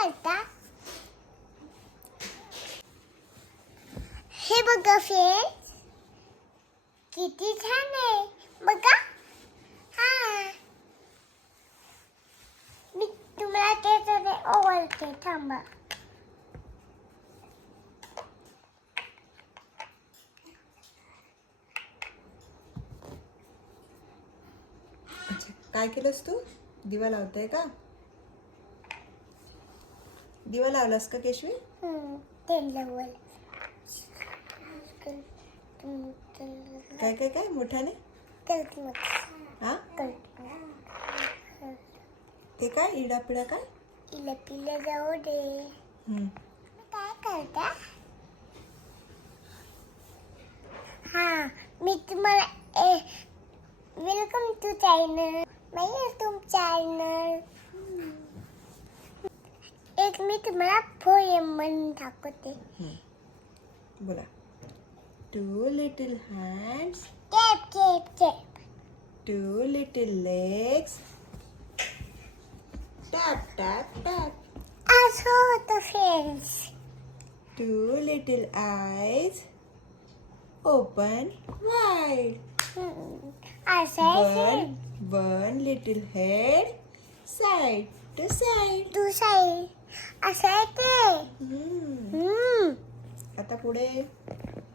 करता? हे बघा फ्रेंड्स, किती छान आहे बघा. हा, मी तुम्हाला ते ओळखते. थांबा. अच्छा, काय केलंस तू? दिवा लावताय का? दिवा लावलास का केशवी? तेल लावलं. काय काय काय मोठ्याने? हा, ते काय इडा पिडा काय? इला पिला जाऊ दे. काय करता? हा, मी तुम्हाला welcome to channel, my YouTube channel. एक मी तुम्हाला पोएम म्हणून दाखवते. बोला. Two little hands, tap tap tap. two little legs, tap tap tap. असं होतं friends. Two little eyes, open wide. असं One little head, side to side. तू साई असं आहे ते. आता पुढे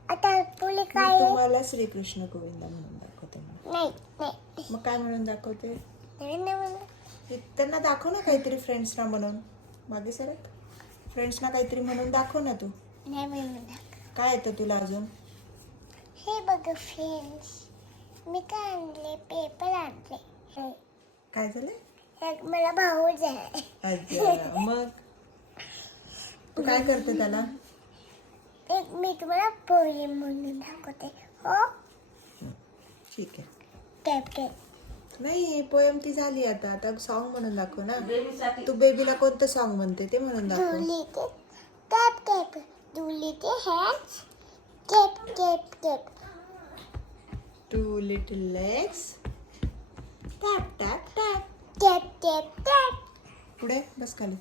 आता तुला मी काय? तुम्हाला श्रीकृष्ण गोविंदा म्हणून दाखवते. नाही नाही मग काय म्हणून दाखवते? नाही. त्यांना दाखव ना काहीतरी, फ्रेंड्सना म्हणून. मागे सरक. फ्रेंड्सना काहीतरी म्हणून दाखव ना तू. काय येतं तुला अजून? हे बघ फ्रेंड्स, मी काय आणले? पेपर आणले. काय झालं? एक मला भाऊ आहे. अच्छा, मग तू काय करते त्याला? एक मी तुम्हाला पोएम म्हणून दाखवते. हो, ठीक आहे. Tap tap. नाही, पोएम ती झाली. आता आता सॉन्ग म्हणून दाखव ना. तू बेबीला कोणतं सॉन्ग म्हणते ते म्हणून दाखव. डुलीटे टॅप टॅप. डुलीटे hands tap tap tap. Two little legs, tap tap tap. Tap tap tap. पुढे बस खाली.